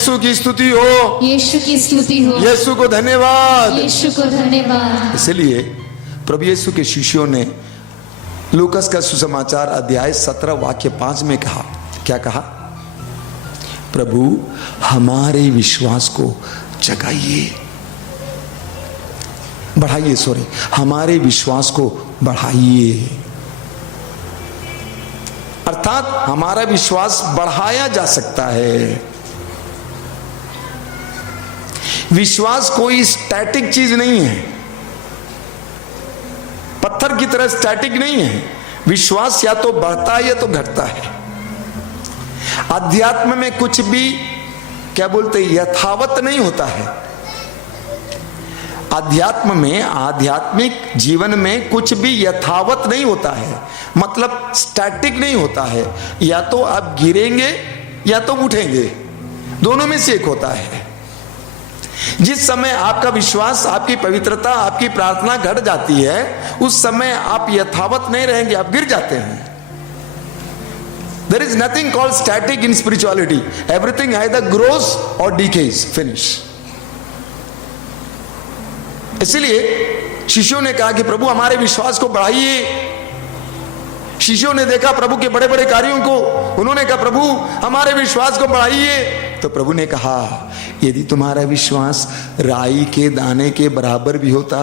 यीशु की स्तुति हो, यीशु की स्तुति हो, यीशु को धन्यवाद। यीशु को धन्यवाद। इसलिए प्रभु यीशु के शिष्यों ने लूकस का सुसमाचार अध्याय 17 वाक्य 5 में कहा, क्या कहा? प्रभु हमारे विश्वास को जगाइए, बढ़ाइए, सॉरी, हमारे विश्वास को बढ़ाइए। अर्थात हमारा विश्वास बढ़ाया जा सकता है। विश्वास कोई स्टैटिक चीज नहीं है, पत्थर की तरह स्टैटिक नहीं है। विश्वास या तो बढ़ता है या तो घटता है। अध्यात्म में कुछ भी क्या बोलते हैं, यथावत नहीं होता है। अध्यात्म में, आध्यात्मिक जीवन में कुछ भी यथावत नहीं होता है, मतलब स्टैटिक नहीं होता है। या तो आप गिरेंगे या तो उठेंगे, दोनों में से एक होता है। जिस समय आपका विश्वास, आपकी पवित्रता, आपकी प्रार्थना घट जाती है, उस समय आप यथावत नहीं रहेंगे, आप गिर जाते हैं। There is nothing called static in spirituality. Everything either grows or decays. Finish. इसलिए शिष्यों ने कहा कि प्रभु हमारे विश्वास को बढ़ाइए। शिष्यों ने देखा प्रभु के बड़े बड़े कार्यों को, उन्होंने कहा प्रभु हमारे विश्वास को बढ़ाइए। तो प्रभु ने कहा, यदि तुम्हारा विश्वास राई के दाने के बराबर भी होता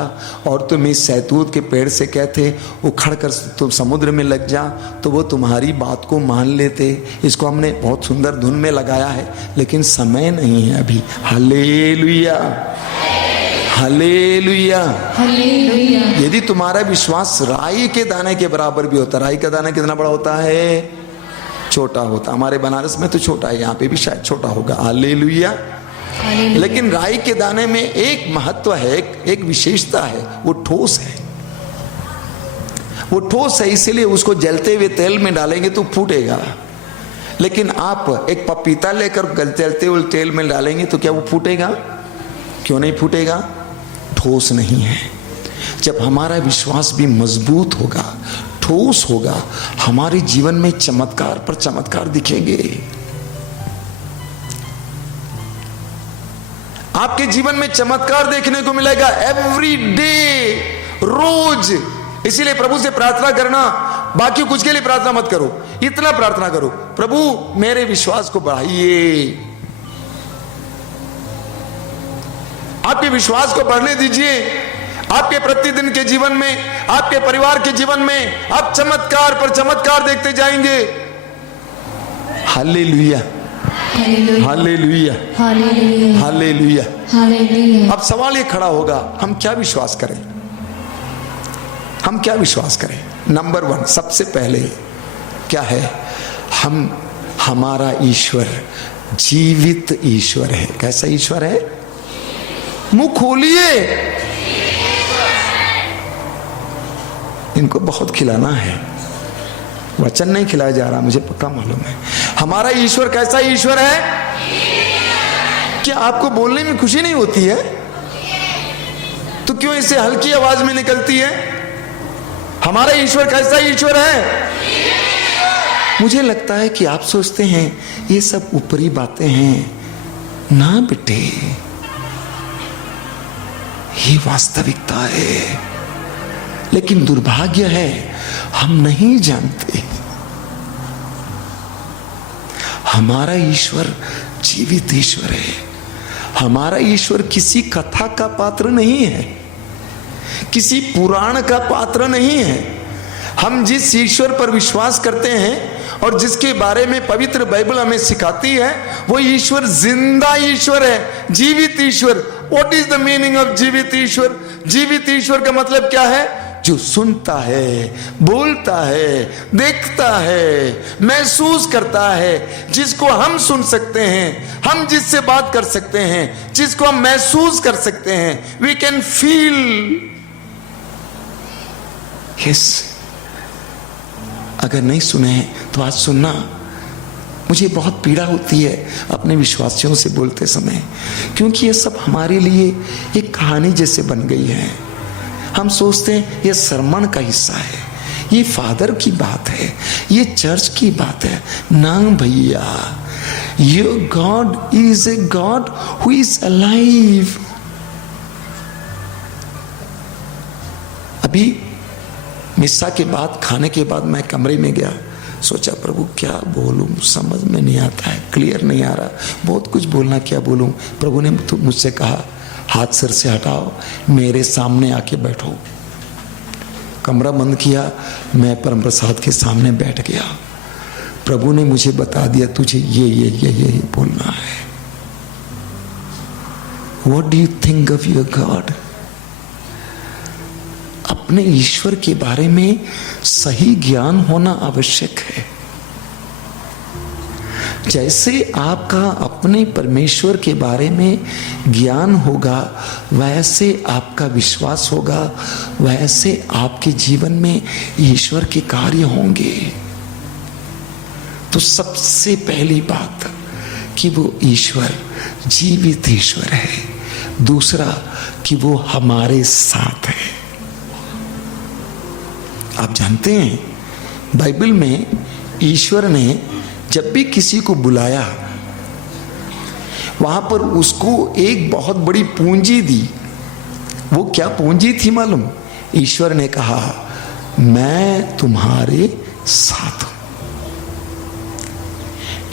और तुम इस सैतूत के पेड़ से कहते उखड़ कर तुम समुद्र में लग जा, तो वो तुम्हारी बात को मान लेते। इसको हमने बहुत सुंदर धुन में लगाया है, लेकिन समय नहीं है अभी। Hallelujah, hallelujah, hallelujah. यदि तुम्हारा विश्वास राई के दाने के बराबर भी होता, राई का दाना कितना बड़ा होता है? छोटा होता। हमारे बनारस में तो छोटा है, यहाँ पे भी शायद छोटा होगा। हालेलुया। लेकिन राई के दाने में एक महत्व है, एक विशेषता है, वो ठोस है। वो ठोस है, इसीलिए उसको जलते हुए तेल में डालेंगे तो फूटेगा। लेकिन आप एक पपीता लेकर जलते हुए तेल में डालेंगे तो क्या वो फूटेगा? क्यों नहीं फूटेगा? ठोस नहीं है। जब हमारा विश्वास भी मजबूत होगा, ठोस होगा, हमारे जीवन में चमत्कार पर चमत्कार दिखेंगे। आपके जीवन में चमत्कार देखने को मिलेगा एवरी डे, रोज। इसीलिए प्रभु से प्रार्थना करना, बाकी कुछ के लिए प्रार्थना मत करो, इतना प्रार्थना करो, प्रभु मेरे विश्वास को बढ़ाइए। आपके विश्वास को बढ़ने दीजिए। आपके प्रतिदिन के जीवन में, आपके परिवार के जीवन में आप चमत्कार पर चमत्कार देखते जाएंगे। Hallelujah, hallelujah, hallelujah, hallelujah, hallelujah. अब सवाल ये खड़ा होगा, हम क्या विश्वास करें? हम क्या विश्वास करें? नंबर 1, सबसे पहले क्या है? हमारा ईश्वर जीवित ईश्वर है। कैसा ईश्वर है? मुंह खोलिए, इनको बहुत खिलाना है। वचन नहीं खिलाया जा रहा, मुझे पक्का मालूम है। हमारा ईश्वर कैसा ईश्वर है? क्या आपको बोलने में खुशी नहीं होती है? तो क्यों इसे हल्की आवाज में निकलती है? हमारा ईश्वर कैसा ईश्वर है? मुझे लगता है कि आप सोचते हैं ये सब ऊपरी बातें हैं। ना बेटे, ये वास्तविकता है। लेकिन दुर्भाग्य है, हम नहीं जानते। हमारा ईश्वर जीवित ईश्वर है। हमारा ईश्वर किसी कथा का पात्र नहीं है, किसी पुराण का पात्र नहीं है। हम जिस ईश्वर पर विश्वास करते हैं और जिसके बारे में पवित्र बाइबल हमें सिखाती है, वो ईश्वर जिंदा ईश्वर है, जीवित ईश्वर। What is the meaning of jivit ishwar? जीवित ईश्वर का मतलब क्या है? जो सुनता है, बोलता है, देखता है, महसूस करता है, जिसको हम सुन सकते हैं, हम जिससे बात कर सकते हैं, जिसको हम महसूस कर सकते हैं। We can feel. यस, अगर नहीं सुने तो आज सुनना। मुझे बहुत पीड़ा होती है अपने विश्वासियों से बोलते समय, क्योंकि ये सब हमारे लिए एक कहानी जैसे बन गई है। हम सोचते हैं ये सरमन का हिस्सा है, ये फादर की बात है, ये चर्च की बात है। ना भैया, Your God is a God who is alive. अभी मिस्सा के बाद, खाने के बाद मैं कमरे में गया, सोचा प्रभु क्या बोलूं, समझ में नहीं आता है, क्लियर नहीं आ रहा, बहुत कुछ बोलना, क्या बोलूं। प्रभु ने मुझसे कहा हाथ सिर से हटाओ, मेरे सामने आके बैठो। कमरा बंद किया, मैं परम प्रसाद के सामने बैठ गया। प्रभु ने मुझे बता दिया तुझे ये बोलना है। What do you think of your God? अपने ईश्वर के बारे में सही ज्ञान होना आवश्यक है। जैसे आपका अपने परमेश्वर के बारे में ज्ञान होगा, वैसे आपका विश्वास होगा, वैसे आपके जीवन में ईश्वर के कार्य होंगे। तो सबसे पहली बात कि वो ईश्वर जीवित ईश्वर है। दूसरा कि वो हमारे साथ है। आप जानते हैं बाइबल में ईश्वर ने जब भी किसी को बुलाया, वहां पर उसको एक बहुत बड़ी पूंजी दी। वो क्या पूंजी थी मालूम? ईश्वर ने कहा मैं तुम्हारे साथ हूं।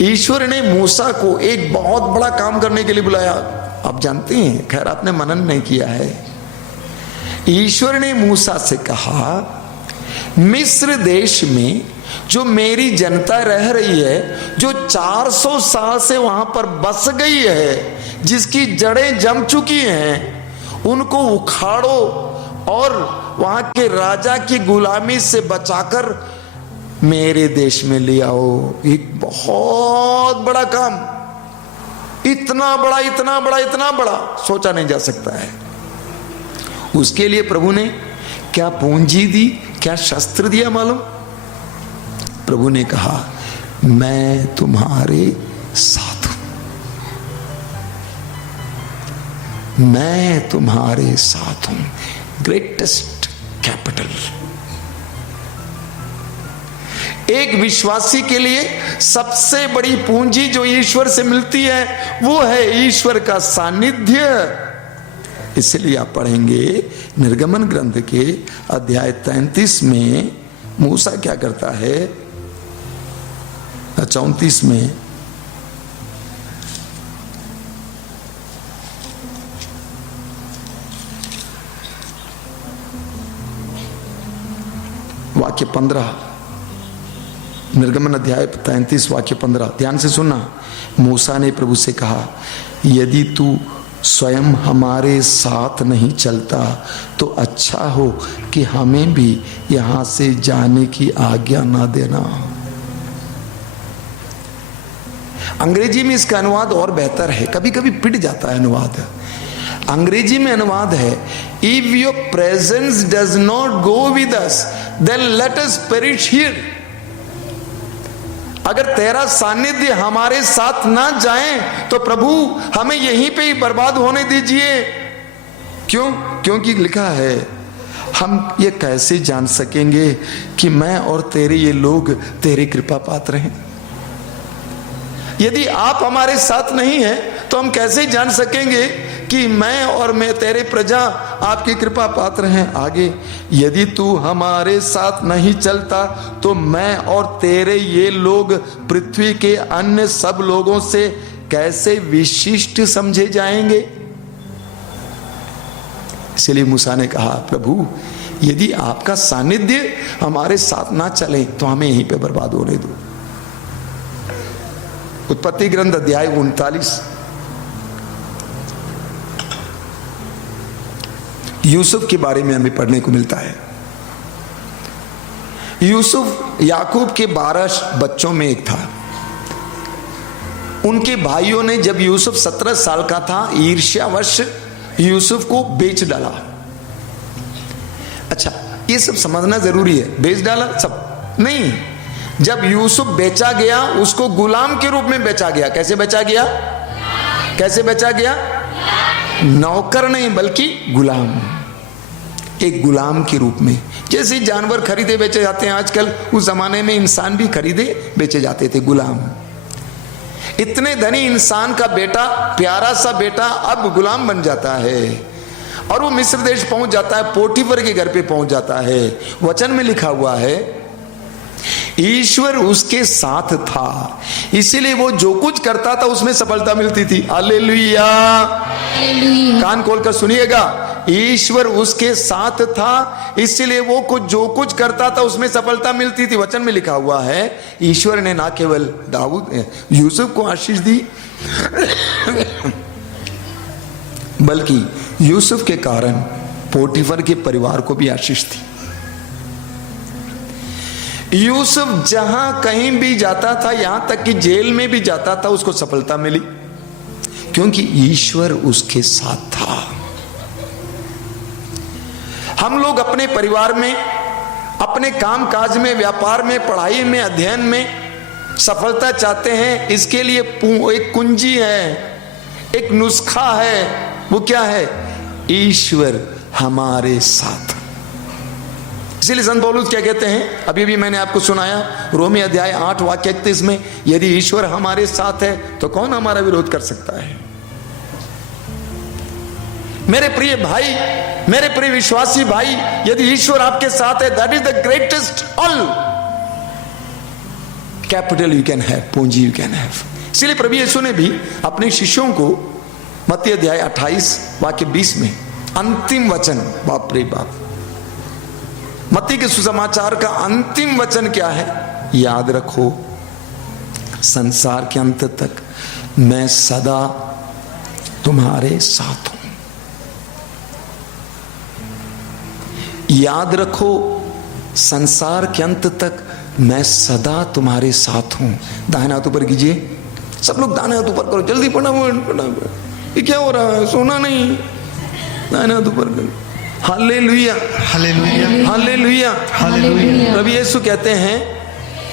ईश्वर ने मूसा को एक बहुत बड़ा काम करने के लिए बुलाया। आप जानते हैं, खैर आपने मनन नहीं किया है, ईश्वर ने मूसा से कहा मिस्र देश में जो मेरी जनता रह रही है, जो 400 साल से वहां पर बस गई है, जिसकी जड़ें जम चुकी हैं, उनको उखाड़ो और वहां के राजा की गुलामी से बचाकर मेरे देश में ले आओ। एक बहुत बड़ा काम, इतना बड़ा इतना बड़ा इतना बड़ा सोचा नहीं जा सकता है। उसके लिए प्रभु ने क्या पूंजी दी, क्या शस्त्र दिया मालूम? प्रभु ने कहा मैं तुम्हारे साथ हूं, मैं तुम्हारे साथ हूं। Greatest capital. एक विश्वासी के लिए सबसे बड़ी पूंजी जो ईश्वर से मिलती है वो है ईश्वर का सानिध्य। इसलिए आप पढ़ेंगे निर्गमन ग्रंथ के अध्याय 33 में मूसा क्या करता है, 34 में, वाक्य 15, निर्गमन अध्याय 33 वाक्य 15, ध्यान से सुनना। मूसा ने प्रभु से कहा यदि तू स्वयं हमारे साथ नहीं चलता तो अच्छा हो कि हमें भी यहां से जाने की आज्ञा ना देना। अंग्रेजी में इसका अनुवाद और बेहतर है, कभी कभी पिट जाता है अनुवाद। अंग्रेजी में अनुवाद है if your presence does not go with us then let us perish here. अगर तेरा सानिध्य हमारे साथ ना जाए तो प्रभु हमें यहीं पे ही बर्बाद होने दीजिए। क्यों? क्योंकि लिखा है हम ये कैसे जान सकेंगे कि मैं और तेरे ये लोग तेरी कृपा पात्र हैं। यदि आप हमारे साथ नहीं हैं तो हम कैसे जान सकेंगे कि मैं तेरे प्रजा आपकी कृपा पात्र हैं। आगे यदि तू हमारे साथ नहीं चलता तो मैं और तेरे ये लोग पृथ्वी के अन्य सब लोगों से कैसे विशिष्ट समझे जाएंगे। इसलिए मूसा ने कहा प्रभु यदि आपका सानिध्य हमारे साथ ना चले तो हमें यहीं पे बर्बाद होने दो। उत्पत्ति ग्रंथ अध्याय 39, यूसुफ के बारे में हमें पढ़ने को मिलता है। यूसुफ याकूब के 12 बच्चों में एक था। उनके भाइयों ने जब यूसुफ 17 साल का था ईर्ष्यावश यूसुफ को बेच डाला। अच्छा, ये सब समझना जरूरी है। बेच डाला सब नहीं, जब यूसुफ बेचा गया उसको गुलाम के रूप में बेचा गया। कैसे बेचा गया? कैसे बेचा गया? नौकर नहीं बल्कि गुलाम। एक गुलाम के रूप में, जैसे जानवर खरीदे बेचे जाते हैं आजकल, उस जमाने में इंसान भी खरीदे बेचे जाते थे, गुलाम। इतने धनी इंसान का बेटा, प्यारा सा बेटा अब गुलाम बन जाता है और वो मिस्र देश पहुंच जाता है, पोटीफर के घर पे पहुंच जाता है। वचन में लिखा हुआ है ईश्वर उसके साथ था, इसीलिए वो जो कुछ करता था उसमें सफलता मिलती थी। हालेलुया, कान खोलकर सुनिएगा, ईश्वर उसके साथ था इसलिए वो जो कुछ करता था उसमें सफलता मिलती थी। वचन में लिखा हुआ है ईश्वर ने ना केवल यूसुफ को आशीष दी बल्कि यूसुफ के कारण पोटीफर के परिवार को भी आशीष दी। यूसुफ जहां कहीं भी जाता था, यहां तक कि जेल में भी जाता था, उसको सफलता मिली क्योंकि ईश्वर उसके साथ था। हम लोग अपने परिवार में, अपने काम काज में, व्यापार में, पढ़ाई में, अध्ययन में सफलता चाहते हैं। इसके लिए एक कुंजी है, एक नुस्खा है। वो क्या है? ईश्वर हमारे साथ। इसीलिए संत पौलुस क्या कहते हैं, अभी भी मैंने आपको सुनाया, रोमी अध्याय 8 वाक्य 31 में, यदि ईश्वर हमारे साथ है तो कौन हमारा विरोध कर सकता है। मेरे प्रिय भाई, मेरे प्रिय विश्वासी भाई, यदि ईश्वर आपके साथ है, that is the greatest all capital you can have, पूंजी यू कैन हैव। इसलिए प्रभु यीशु ने भी अपने शिष्यों को मत्ती अध्याय 28 वाक्य 20 में अंतिम वचन, बाप रे बाप, मत्ती के सुसमाचार का अंतिम वचन क्या है? याद रखो संसार के अंत तक मैं सदा तुम्हारे साथ हूं। याद रखो संसार के अंत तक मैं सदा तुम्हारे साथ हूं। दाहिने हाथ ऊपर कीजिए, सब लोग दाहिने हाथ ऊपर करो, जल्दी पढ़ा। ये क्या हो रहा है? सोना नहीं, दाहिने हाथ ऊपर करो। Hallelujah, hallelujah, hallelujah, hallelujah. प्रभु यीशु कहते हैं,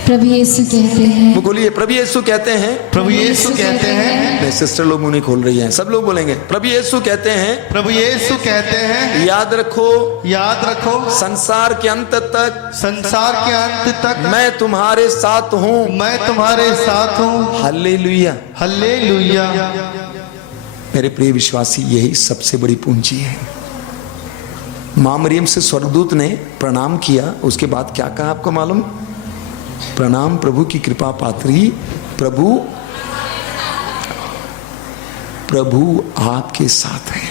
प्रभु यीशु कहते हैं, बोलिए प्रभु यीशु कहते हैं, प्रभु यीशु कहते हैं। नहीं, सिस्टर लोग मुंह नहीं खोल रही हैं, सब लोग बोलेंगे प्रभु यीशु कहते हैं, प्रभु यीशु कहते हैं। याद रखो, याद रखो संसार के अंत तक, संसार के अंत तक मैं तुम्हारे साथ हूं, मैं तुम्हारे साथ हूँ। Hallelujah, hallelujah. मेरे प्रिय विश्वासी, यही सबसे बड़ी पूंजी है। मां मरियम से स्वर्गदूत ने प्रणाम किया, उसके बाद क्या कहा आपको मालूम? प्रणाम प्रभु की कृपा पात्री, प्रभु आपके साथ है।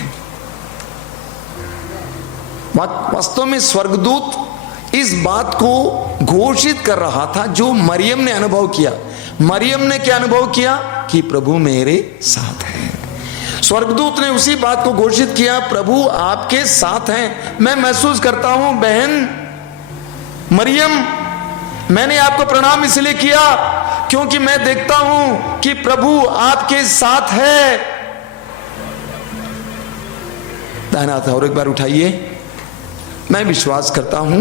वास्तव में स्वर्गदूत इस बात को घोषित कर रहा था जो मरियम ने अनुभव किया। मरियम ने क्या अनुभव किया? कि प्रभु मेरे साथ है। स्वर्गदूत ने उसी बात को घोषित किया, प्रभु आपके साथ हैं। मैं महसूस करता हूं बहन मरियम, मैंने आपको प्रणाम इसलिए किया क्योंकि मैं देखता हूं कि प्रभु आपके साथ है। दाहिना हाथ और एक बार उठाइए। मैं विश्वास करता हूं,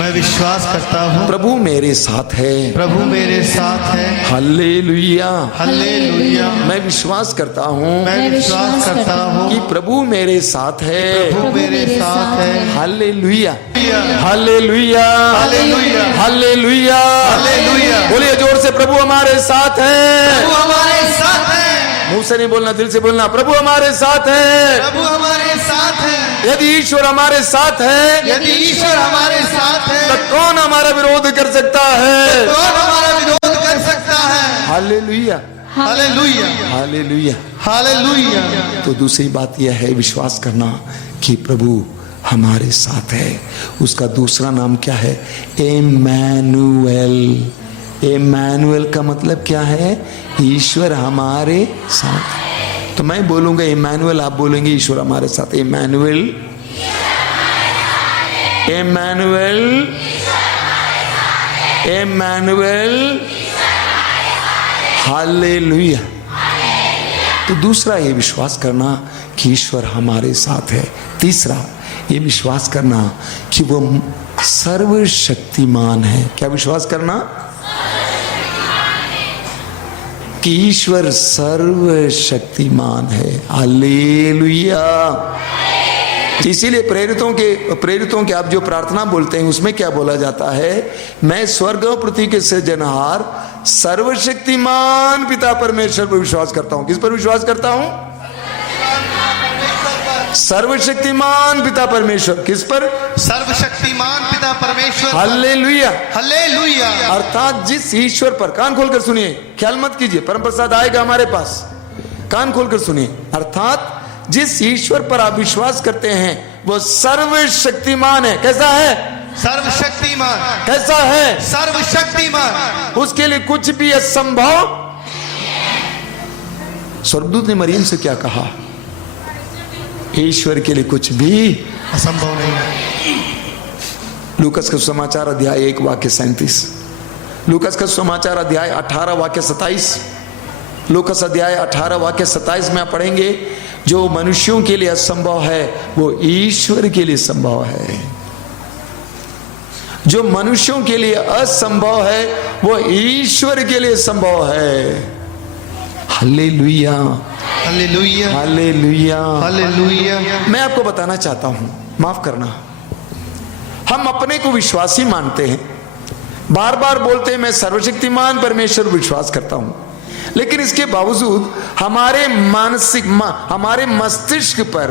मैं विश्वास करता हूँ प्रभु मेरे साथ है, प्रभु मेरे साथ है। Hallelujah, hallelujah. मैं विश्वास करता हूं मैं विश्वास करता हूँ कि प्रभु मेरे साथ है, प्रभु मेरे साथ है। Hallelujah, hallelujah, hallelujah. Hallelujah, hallelujah. बोलिए जोर से, प्रभु हमारे साथ है। प्रभु हमारे साथ है। मुंह से नहीं बोलना, दिल से बोलना, प्रभु हमारे साथ है। प्रभु हमारे साथ है। यदि ईश्वर हमारे साथ है, यदि ईश्वर हमारे साथ है तो कौन हमारा विरोध कर सकता है? कौन हमारा विरोध कर सकता है? Hallelujah, hallelujah, hallelujah. हालेलुया। तो दूसरी बात यह है विश्वास करना कि प्रभु हमारे साथ है। उसका दूसरा नाम क्या है? इम्मानुएल। इम्मानुएल का मतलब क्या है? ईश्वर हमारे साथ। तो मैं बोलूंगा इम्मानुएल, आप बोलेंगे ईश्वर हमारे साथ। Immanuel, Immanuel, Immanuel, hallelujah. तो दूसरा ये विश्वास करना कि ईश्वर हमारे साथ है। तीसरा ये विश्वास करना कि वो सर्वशक्तिमान है। क्या विश्वास करना? कि ईश्वर सर्वशक्तिमान है। हालेलुया। इसीलिए प्रेरितों के आप जो प्रार्थना बोलते हैं उसमें क्या बोला जाता है? मैं स्वर्ग और पृथ्वी के सृजनहार सर्वशक्तिमान पिता परमेश्वर पर विश्वास करता हूं। किस पर विश्वास करता हूं? सर्वशक्तिमान पिता परमेश्वर। किस पर? सर्वशक्तिमान पिता परमेश्वर। Hallelujah, hallelujah. अर्थात जिस ईश्वर पर, कान खोलकर सुनिए, ख्याल मत कीजिए, परम प्रसाद आएगा हमारे पास, कान खोलकर सुनिए। अर्थात जिस ईश्वर पर आप विश्वास करते हैं वो सर्वशक्तिमान है। कैसा है? सर्वशक्तिमान। कैसा है? सर्वशक्तिमान। उसके लिए कुछ भी असंभव। स्वर्गदूत ने मरियम से क्या कहा? ईश्वर के लिए कुछ भी असंभव नहीं है। लूकस का समाचार अध्याय 1 वाक्य 37, लूकस का समाचार अध्याय 18 वाक्य 27, लूकस अध्याय 18 वाक्य 27 में आप पढ़ेंगे जो मनुष्यों के लिए असंभव है वो ईश्वर के लिए संभव है। जो मनुष्यों के लिए असंभव है वो ईश्वर के लिए संभव है। Hallelujah, hallelujah, hallelujah, hallelujah. मैं आपको बताना चाहता हूं, माफ करना, हम अपने को विश्वासी मानते हैं, बार बार बोलते हैं मैं सर्वशक्तिमान परमेश्वर पर विश्वास करता हूं, लेकिन इसके बावजूद हमारे हमारे मस्तिष्क पर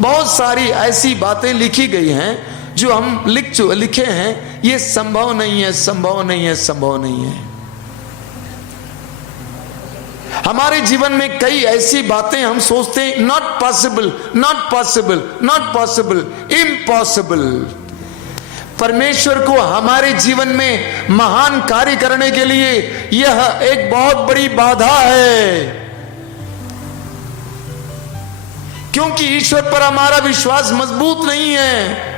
बहुत सारी ऐसी बातें लिखी गई हैं जो हम लिखे हैं, ये संभव नहीं है, संभव नहीं है, संभव नहीं है। हमारे जीवन में कई ऐसी बातें हम सोचते हैं not possible, not possible, not possible, impossible. परमेश्वर को हमारे जीवन में महान कार्य करने के लिए यह एक बहुत बड़ी बाधा है, क्योंकि ईश्वर पर हमारा विश्वास मजबूत नहीं है।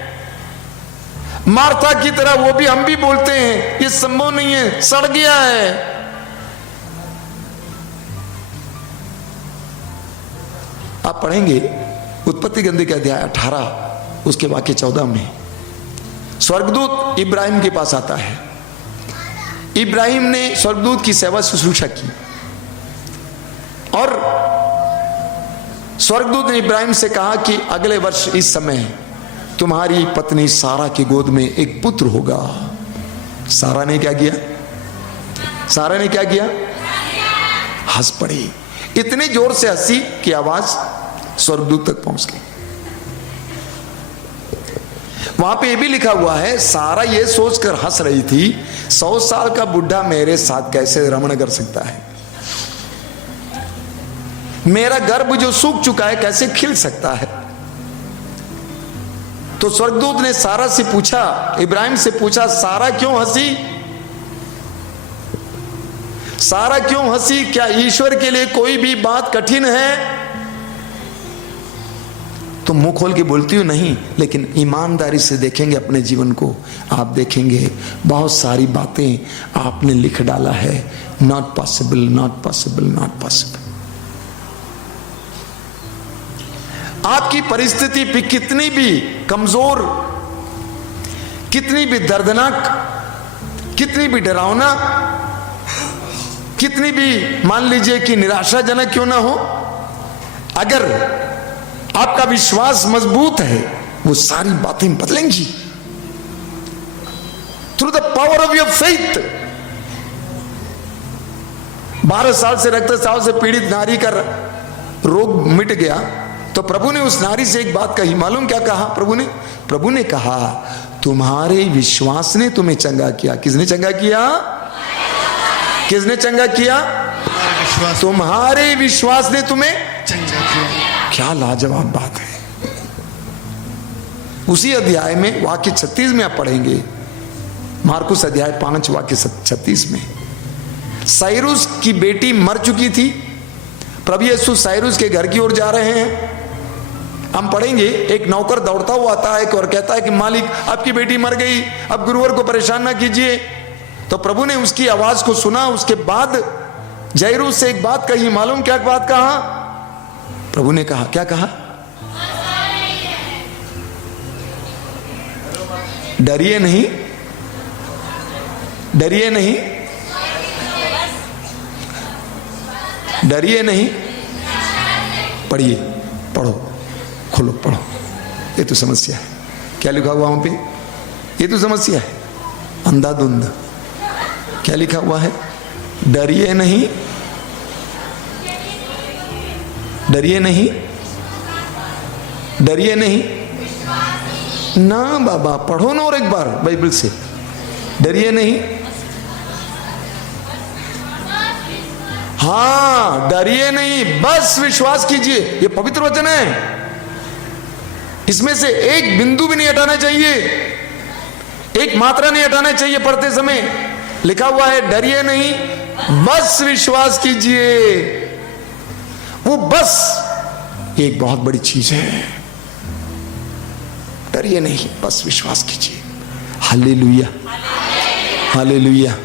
मार्था की तरह वो भी, हम भी बोलते हैं ये संभव नहीं है, सड़ गया है। आप पढ़ेंगे उत्पत्ति ग्रंथ के अध्याय 18 उसके वाक्य 14 में स्वर्गदूत इब्राहिम के पास आता है। इब्राहिम ने स्वर्गदूत की सेवा शुश्रूषा की और स्वर्गदूत ने इब्राहिम से कहा कि अगले वर्ष इस समय तुम्हारी पत्नी सारा की गोद में एक पुत्र होगा। सारा ने क्या किया? सारा ने क्या किया? हंस पड़ी। इतने जोर से हंसी कि आवाज स्वर्गदूत तक पहुंच गई। वहां पे ये भी लिखा हुआ है, सारा ये सोचकर हंस रही थी 100 साल का बुढ़ा मेरे साथ कैसे रमण कर सकता है, मेरा गर्भ जो सूख चुका है कैसे खिल सकता है। तो स्वर्गदूत ने सारा से पूछा, इब्राहिम से पूछा, सारा क्यों हंसी? सारा क्यों हंसी? क्या ईश्वर के लिए कोई भी बात कठिन है? तो मुंह खोल के बोलती हूं नहीं, लेकिन ईमानदारी से देखेंगे अपने जीवन को, आप देखेंगे बहुत सारी बातें आपने लिख डाला है not possible, not possible, not possible. आपकी परिस्थिति भी कितनी भी कमजोर, कितनी भी दर्दनाक, कितनी भी डरावना, कितनी भी मान लीजिए कि निराशाजनक क्यों ना हो, अगर आपका विश्वास मजबूत है वो सारी बातें बदलेंगी through the power of your faith. 12 साल से रक्तस्राव से पीड़ित नारी का रोग मिट गया तो प्रभु ने उस नारी से एक बात कही, मालूम क्या कहा प्रभु ने कहा तुम्हारे विश्वास ने तुम्हें चंगा किया। किसने चंगा किया? किसने चंगा किया? तुम्हारे विश्वास ने तुम्हें चंगा किया। क्या लाजवाब बात है। उसी अध्याय में वाक्य 36 में आप पढ़ेंगे, मार्कुस अध्याय 5 वाक्य 36 में, साइरुस की बेटी मर चुकी थी। प्रभु यीशु साइरुस के घर की ओर जा रहे हैं। हम पढ़ेंगे एक नौकर दौड़ता हुआ आता है और कहता है कि मालिक आपकी बेटी मर गई, अब गुरुवर को परेशान ना कीजिए। तो प्रभु ने उसकी आवाज को सुना। उसके बाद जैरूस से एक बात कही, मालूम क्या बात कहा? प्रभु ने कहा, क्या कहा? डरिए नहीं, डरिए नहीं, डरिए नहीं। पढ़िए, पढ़ो, खोलो, पढ़ो। ये तो समस्या है। क्या लिखा हुआ वहां पे? ये तो समस्या है। अंधाधुंध क्या लिखा हुआ है? डरिए नहीं, डरिए नहीं, डरिए नहीं ना बाबा, पढ़ो ना और एक बार बाइबल से, डरिए नहीं। हाँ, डरिए नहीं, बस विश्वास कीजिए। ये पवित्र वचन है, इसमें से एक बिंदु भी नहीं हटाना चाहिए, एक मात्रा नहीं हटाना चाहिए। पढ़ते समय लिखा हुआ है डरिए नहीं, बस विश्वास कीजिए। वो बस एक बहुत बड़ी चीज है। डरिए नहीं, बस विश्वास कीजिए। Hallelujah, hallelujah.